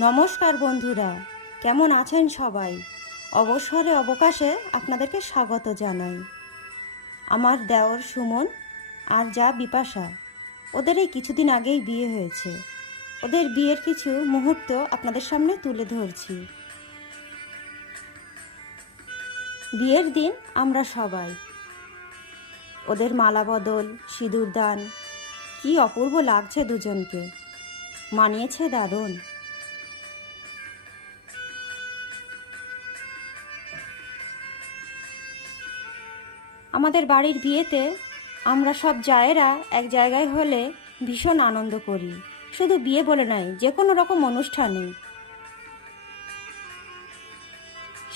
নমস্কার বন্ধুরা, কেমন আছেন সবাই? অবসরে অবকাশে আপনাদেরকে স্বাগত জানাই। আমার দেওর সুমন আর যা বিপাশা, ওদের এই কিছুদিন আগেই বিয়ে হয়েছে। ওদের বিয়ের কিছু মুহূর্ত আপনাদের সামনে তুলে ধরছি। বিয়ের দিন আমরা সবাই, ওদের মালা বদল, সিঁদুর দান, কি অপূর্ব লাগছে দুজনকে, মানিয়েছে দারুণ। আমাদের বাড়ির বিয়েতে আমরা সব জায়েরা এক জায়গায় হলে ভীষণ আনন্দ করি। শুধু বিয়ে বলে নয়, যে কোনো রকম অনুষ্ঠানে।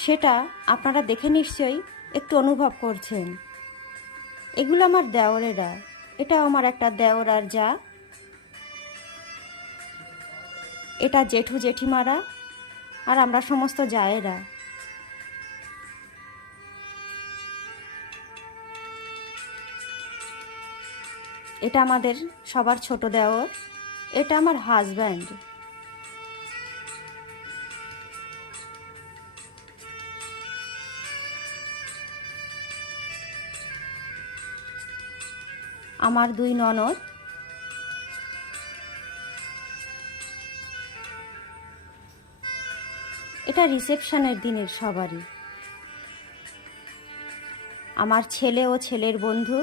সেটা আপনারা দেখে নিশ্চয়ই একটু অনুভব করছেন। এগুলো আমার দেওরেরা, এটা আমার একটা দেওর আর যা, এটা জেঠু জেঠিমারা, আর আমরা সমস্ত জায়েরা। এটা আমাদের সবার ছোট দেওর, এটা আমার হাজব্যান্ড। আমার দুই ননদ, এটা রিসেপশনের দিনের সবারই। আমার ছেলে ও ছেলের বন্ধু,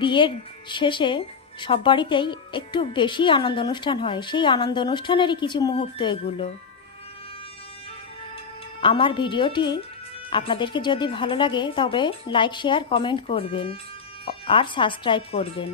বিয়ের শেষে সব বাড়িতেই একটু বেশি আনন্দ অনুষ্ঠান হয়, সেই আনন্দ অনুষ্ঠানেরই কিছু মুহূর্ত এগুলো। আমার ভিডিওটি আপনাদেরকে যদি ভালো লাগে তবে লাইক, শেয়ার, কমেন্ট করবেন আর সাবস্ক্রাইব করবেন।